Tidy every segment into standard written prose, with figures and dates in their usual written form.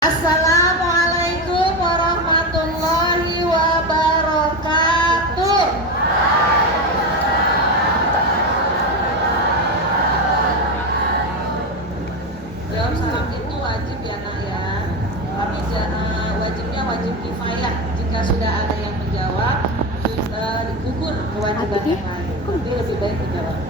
Assalamualaikum warahmatullahi wabarakatuh. Jawab salam itu wajib ya nak ya. Tapi wajibnya wajib kifayah. Jika sudah ada yang menjawab, gugur kewajiban yang lain. Jadi lebih baik dijawab.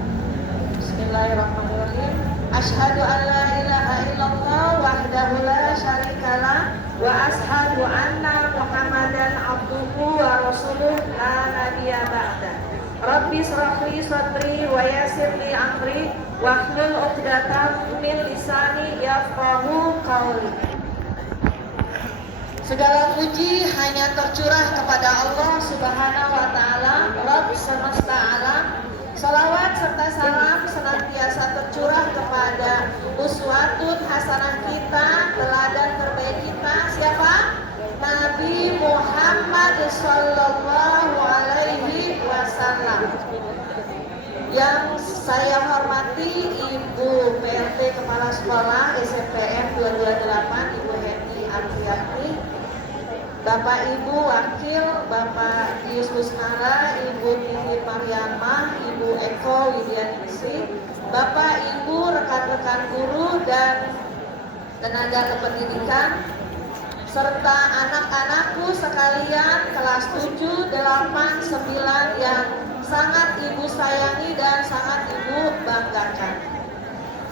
Bismillahirrahmanirrahim. Asyhadu an la ilaha illallah wahdahu la syarikalah wa asyhadu anna Muhammadan abduhu wa rasuluh la nabiyya ba'da. Rabbi shrah li sadri wa yassir li amri wahlul 'uqdatam min lisani yafqahu qawli. Segala puji hanya tercurah kepada Allah Subhanahu wa taala, Rabb semesta alam. Salawat serta salam senantiasa tercurah kepada uswatun hasanah kita, teladan terbaik kita. Siapa? Nabi Muhammad Sallallahu Alaihi Wasallam. Yang saya hormati Ibu PRT Kepala Sekolah SMPN 228 Ibu Heni Afriyati, Bapak Ibu Wakil, Bapak Dius Kusnara, Ibu Titi Mariamah, Ibu Eko Widianingsih, Bapak Ibu rekan-rekan guru dan tenaga kependidikan, serta anak-anakku sekalian kelas 7, 8, 9 yang sangat Ibu sayangi dan sangat Ibu banggakan.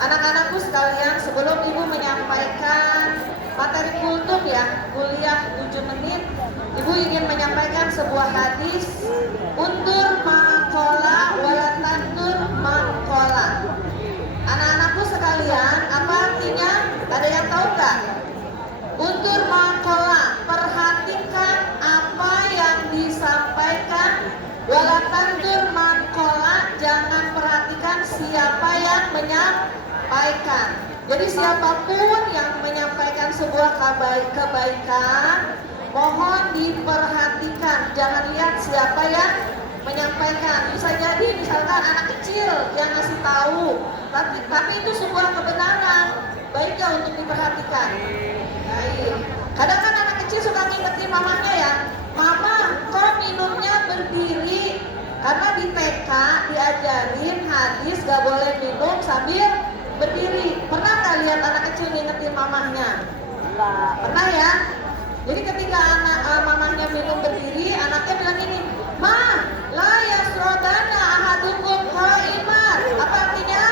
Anak-anakku sekalian, sebelum Ibu menyampaikan materi kultum ya, kuliah 7 menit, Ibu ingin menyampaikan sebuah hadis, undur maqala walatandur maqala. Anak-anakku sekalian, apa artinya? Ada yang tahu nggak? Undur maqala, perhatikan apa yang disampaikan. Walatandur maqala, jangan perhatikan siapa yang menyampaikan. Jadi siapapun yang menyampaikan sebuah kebaikan, mohon diperhatikan. Jangan lihat siapa yang menyampaikan. Bisa jadi misalkan anak kecil yang ngasih tahu, tapi itu sebuah kebenaran. Baik gak untuk diperhatikan? Baik. Kadang kan anak kecil suka ngingetin mamanya ya, mama kok minumnya berdiri. Karena di TK diajarin hadis gak boleh minum sambil berdiri. Pernah nggak lihat anak kecil ngingetin mamahnya? Enggak. Pernah ya? Jadi ketika mamahnya minum berdiri, anaknya bilang ini, ma, la yasrodana ahadukum qaiman. Apa artinya?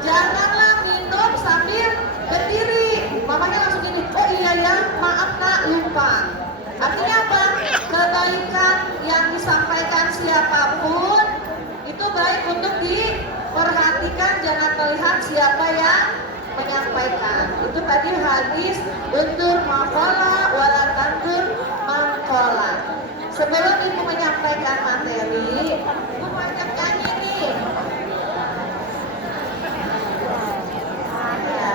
Janganlah minum sambil berdiri. Mamahnya langsung gini, oh iya ya, maaf nak, lupa. Artinya apa? Kebaikan yang disampaikan siapapun itu baik untuk diperhatikan, jangan melihat siapa yang menyampaikan. Itu tadi hadis undur maqala wala tandur maqala. Sebelum Ibu menyampaikan materi, Ibu banyak nyanyi nih. Ya.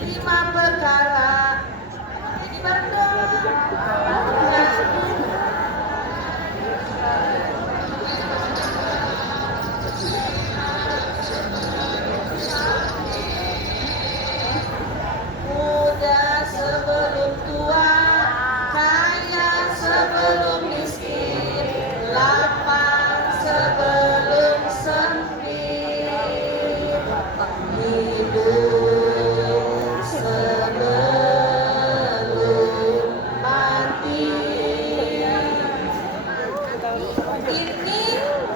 Lima perkara ini bandung. Muda sebelum tua, kaya sebelum miskin, lapang sebelum sempit, hidup sebelum mati. Ini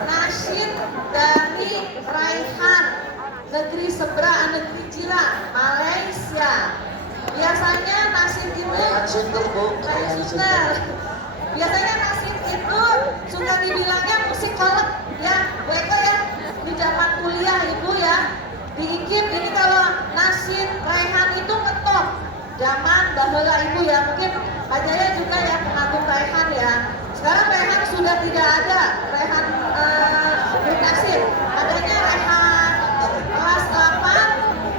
nasyid dari Raihan, negeri seberang, negeri jiran, Malaysia. Biasanya nasyid itu biasanya nasyid itu suka dibilangnya musik kolek ya, Eko ya, di zaman kuliah Ibu ya. Di IKIP ini kalau nasyid Raihan itu ngetop zaman dahulu Ibu ya, mungkin Pak Jaya juga ya pengagum Raihan ya. Sekarang Raihan sudah tidak ada, Raihan grup nasyid, adanya Raihan kelas 8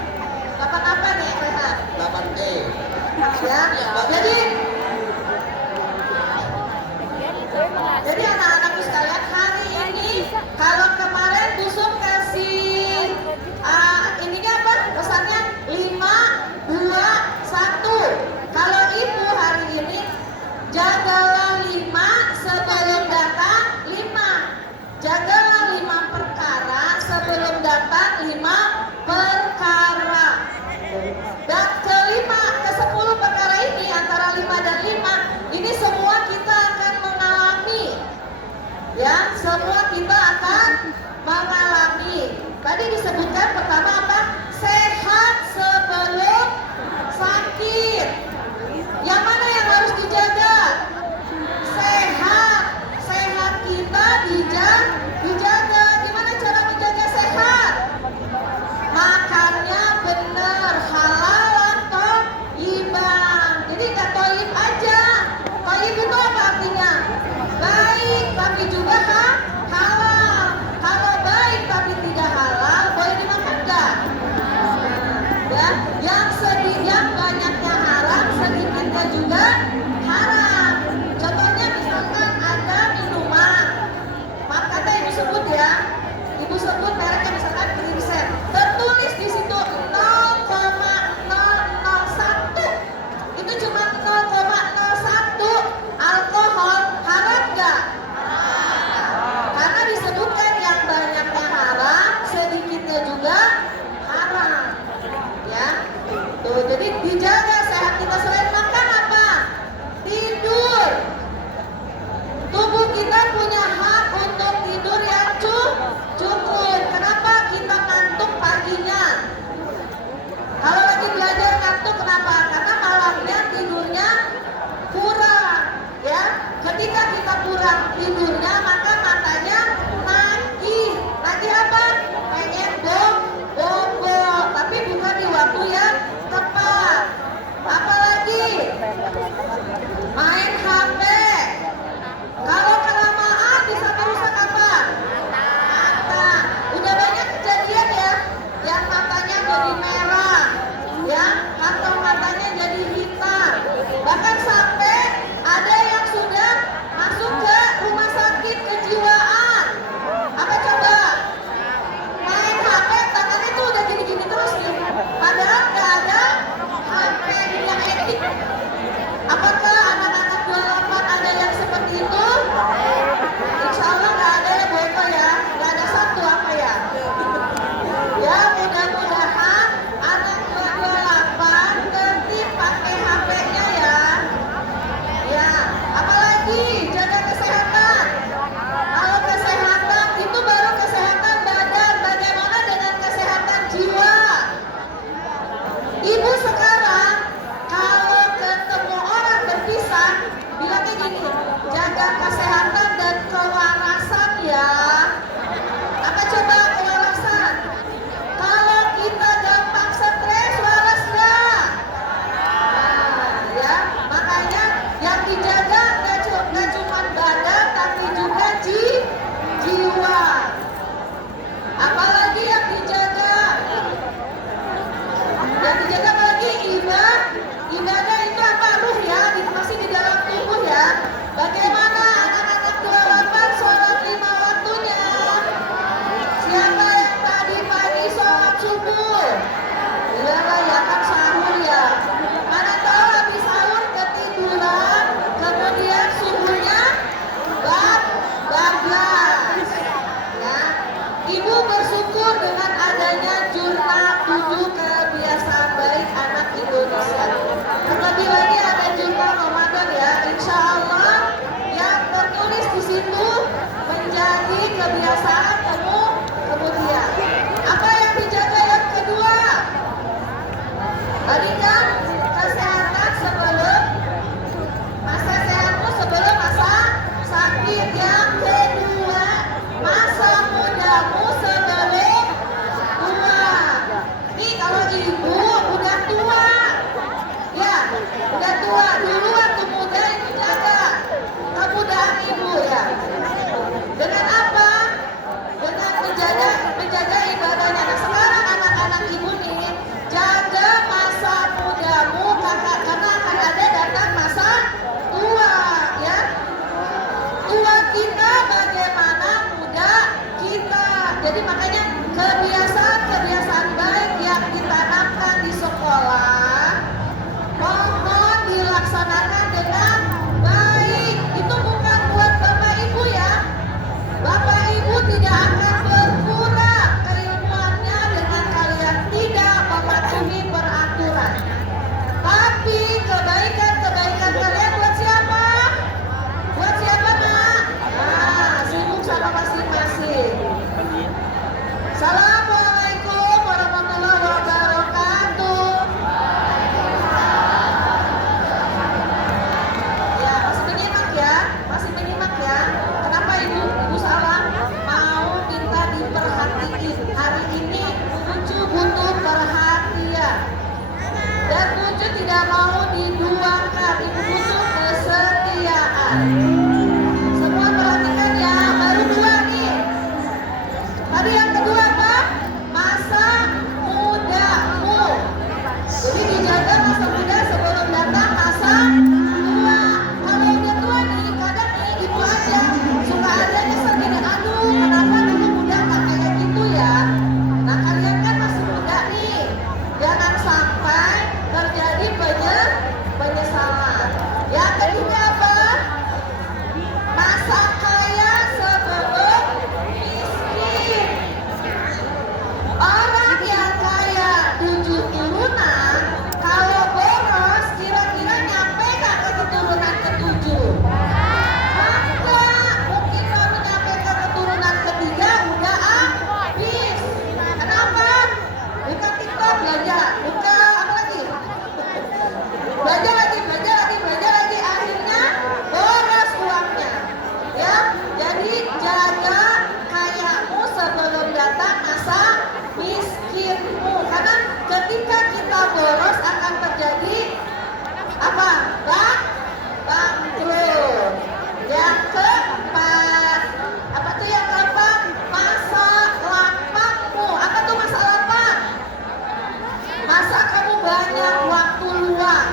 yang banyaknya haram, sedikitnya juga haram. Contohnya misalkan ada minuman, maaf kata ibu sebut ya, ibu sebut mereknya misalkan Greenset, tertulis di situ 0,001, itu cuma 0,01 alkohol, haram nggak? Karena disebutkan yang banyaknya haram, sedikitnya juga haram. Ya, tuh jadi dijaga sehat kita. Selain makan apa? Tidur. Tubuh kita punya hak untuk tidur yang cukup. Kenapa kita ngantuk paginya? Kalau lagi belajar ngantuk kenapa? Karena malamnya tidurnya kurang. Ya, ketika kita kurang tidurnya maka matanya nagih. Nagih apa? Pengen bobo, tapi bukan di waktu yang tepat. belanja, buka apa lagi? Belanja lagi, belanja lagi, belanja lagi, akhirnya boros uangnya. Ya, jadi jaga kayamu sebelum datang masa miskinmu. Karena ketika kita boros akan terjadi apa? Bangkrut. Yang keempat, apa tuh yang keempat? Masa lapangmu. Apa tuh masa lapang? Masa kamu banyak waktu luang.